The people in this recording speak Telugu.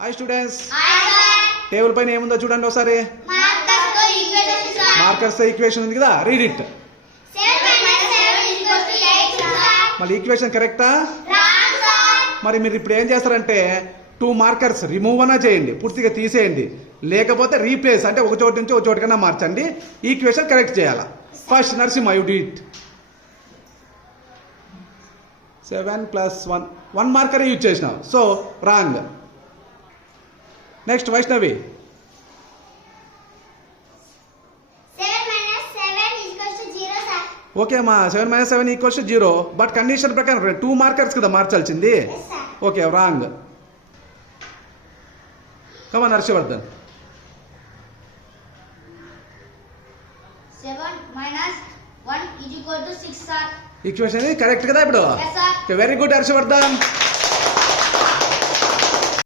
Hi students, hi sir. Table పైన ఏముందో చూడండి ఒకసారి. మార్కర్స్ తో ఈక్వేషన్ సార్. మార్కర్స్ ఈక్వేషన్ ఉంది కదా, రీడ్ ఇట్. 7 - 7 = 8 సార్. మళ్ళీ ఈక్వేషన్ కరెక్టా? Wrong sir. మరి మీరు ఇప్పుడు ఏం చేస్తారంటే 2 మార్కర్స్ రిమూవ్ అన్నా చేయండి, పూర్తిగా తీసేయండి, లేకపోతే రీప్లేస్ అంటే ఒక చోటు నుంచి ఒక చోటు కన్నా మార్చండి, ఈక్వేషన్ కరెక్ట్ చేయాలా. First Narasimha you did 7 + 1 marker use చేసినావు, so wrong. Next Vaishnavi. 7 - 7 = 0 sir. Okay అమ్మా, 7 - 7 = 0, బట్ కండిషన్ ప్రకారం 2 మార్కర్స్ కదా మార్చాల్సింది. Yes sir. Okay wrong. Come on Harshavardhan. 7 - 1 = 6 sir. Equation correct కదా ఇప్పుడు? Yes sir. Very good Harshavardhan.